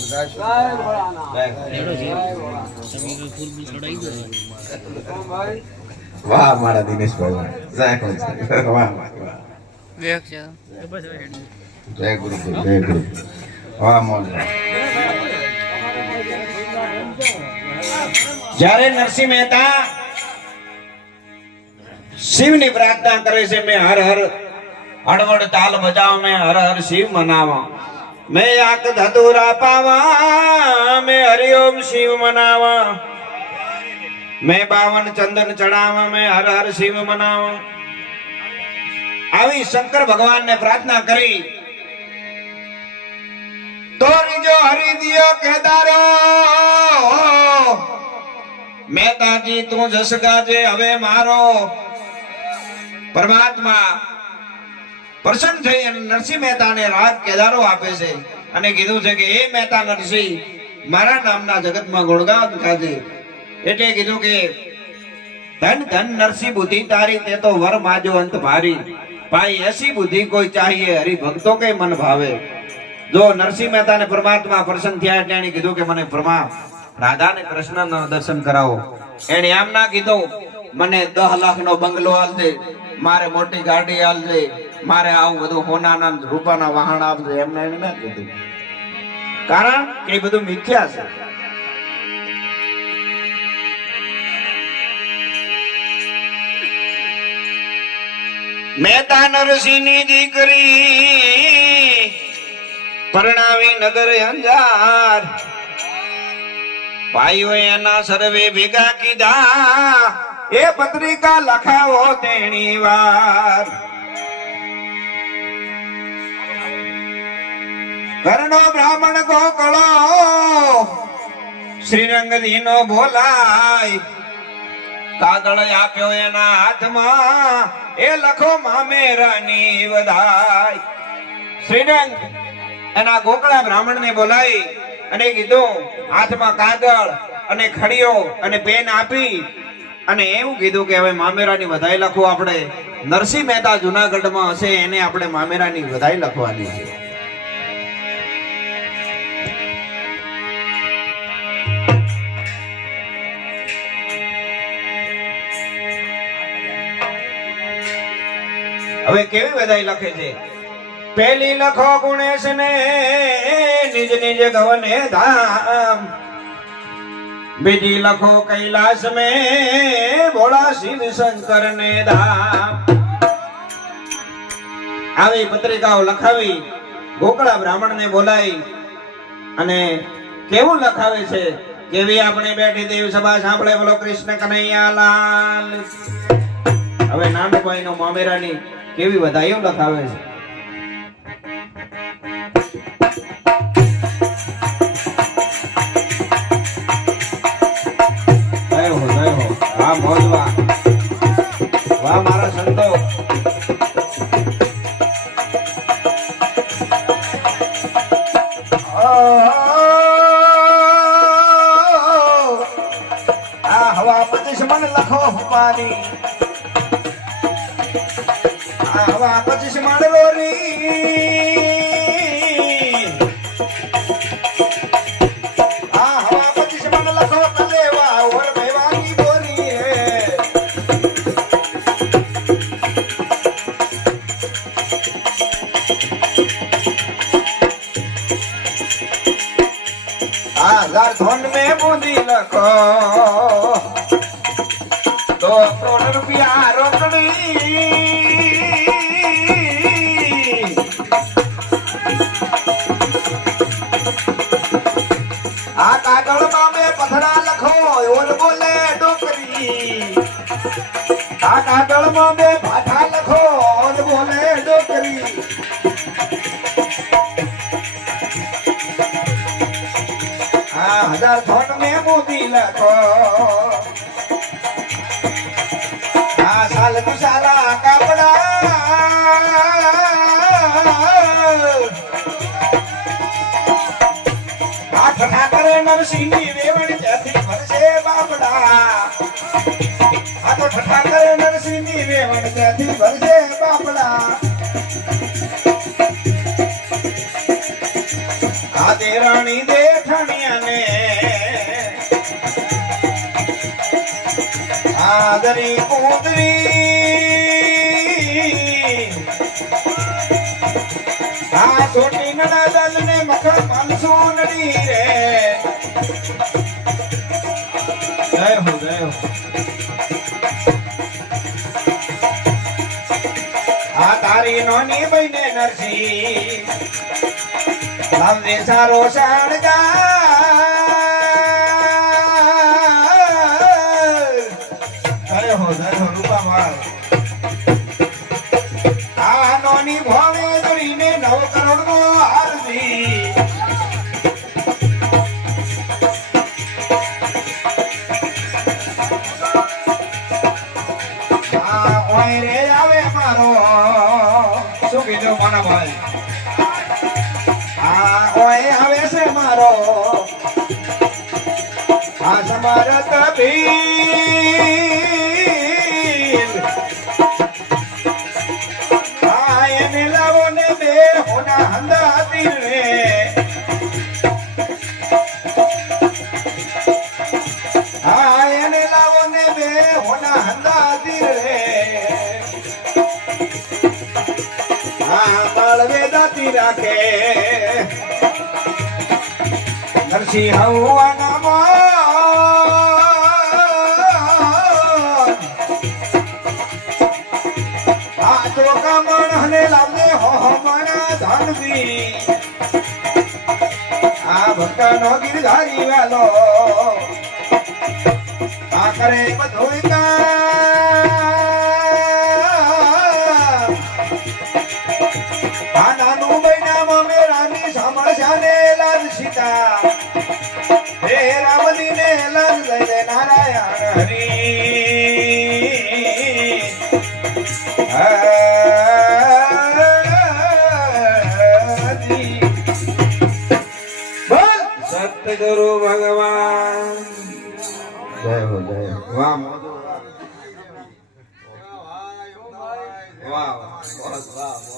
જય ભોળાનાથ. ભાઈ વાહ મારા દિનેશ વાહ જય કોંસાઈ. વાહ વાહ વાહ જય ગુરુદેવ જય ગુરુ વાહ મોજ જ્યારે નરસિંહ મહેતા શિવની પ્રાર્થના કરે છે, મેં હર હર હળવડ તાલ બજાવ, મેં હર હર શિવ મનાવા. મેં આક ધતુરા પાવા, મેં હરિઓમ શિવ મનાવા. મેં બાવન ચંદન ચડાવા, મેં હર હર શિવ મનાવા. આવી શંકર ભગવાનને પ્રાર્થના કરી. તો રીજો હરિદિયો કેદારો મહેતાજી તું જસ ગાજે, હવે મારો પરમાત્મા પ્રસન્ન થઈ અને નરસિંહ મહેતાને રાગ કેદારો આપે છે અને કીધું છે કે એ મહેતા નરસિંહ, મારા નામના જગતમાં ગુણગાન ગાજે એટલે કીધું કે, ધન ધન, નરસિંહ બુદ્ધિ તારી, તે તો વર માજો અંત ભારી. ભાઈ એસી બુદ્ધિ કોઈ ચાહીએ હરિ ભક્તો કે મન ભાવે? જો નરસિંહ મહેતાને પરમાત્મા પ્રસન્ન થયા એટલે એને કીધું કે, મને પરમા રાધા ને કૃષ્ણ દર્શન કરાવો. એને એમ ના કીધું, મને દહ લાખ નો બંગલો આલજે મારે મોટી ગાડી આલજે, મારે આવું બધું હોનાના રૂપાના વાહન આપજે, એમને એને ના કીધું. કારણ કે એ બધું મિથ્યા છે. મહેતા નરસિંહની દીકરી પરણાવી નગર અંજાર. ભાઈઓ એના સર્વે ભેગા કીધા. એ પત્રિકા લખાવો તેણી વાર. ઘરનો બ્રાહ્મણ ગોકળો શ્રીરંગજી નો બોલાય. કાગળ આપ્યો એના હાથમાં, એ લખો મામેરાની વધાય. શ્રીરંગ, એના ગોકળા બ્રાહ્મણ ને બોલાય અને કીધું, હાથમાં કાગળ અને ખડીઓ અને પેન આપી અને એવું કીધું કે હવે મામેરાની વધાઈ લખો આપણે. નરસિંહ મહેતા જુનાગઢમાં હશે, એને આપણે મામેરાની વધાઈ લખવાની છે. હવે કેવી વધાઈ લખે છે? પેલી લખો ગુણેશ ને નિજ નિજ ગવને ધામ. બીજી લખો કૈલાસ મે, ભોળા શિવ શંકર ને ધામ. આવી પત્રિકાઓ લખાવી, ગોકળા બ્રાહ્મણ ને બોલાવી અને કેવું લખાવે છે? કેવી આપણે બેઠી દેવ સભા સાંભળે બોલો કૃષ્ણ કનૈયા લાલ. હવે નાનભાઈ નો મામેરાની કેવી વધાઈઓ લખાવે છે? આ હવા પચીસ મણ લખો હમારી આ સોન મે બુંદી લખો. તો ત્રણ રૂપિયા રોકડી. આ કાગળમાં મેં પથડા લખો ઓલ બોલે ડોકરી. આ કાગળમાં મેં હજાર ધન મે મોદી લખો. આ સાલ દુસાલા કાપડા. આઠ ઠાકરે નરસિંહની વેવણ જતી ભરશે બાપડા. તો ઠાકરે નરસિંહની વેવણ ત્યાંથી ભરશે બાપડા. આ દેરાણી આદરી કુંદરી આ છોટી નડાદલ ને મખણ માનસો નડી રે. જય હો જય હો. આ તારી નોની બહેને નરસી. લાવજે સારો શણગાર આવે છે મારો. આ સમારત ભીલ આ એને ને બે હોના હંદા હતી રે આ ને બે હોના હંદા રે આ માળવે દાતી રાખે. નરસિંહ હવા આ ચોકા મણને લાવને હો મણા ધનવી. આ ભક્તનો ગિરધારી વાલો. આ કરે બધું આ નાનું બૈનામાં મેરાની સાંભળશાને લાલ સીતા. હે રામદીને લાલ લઈને નારાયણ હરી સતગુરુ ભગવાન જય હો જય વાહ વાહ વાહ વાહ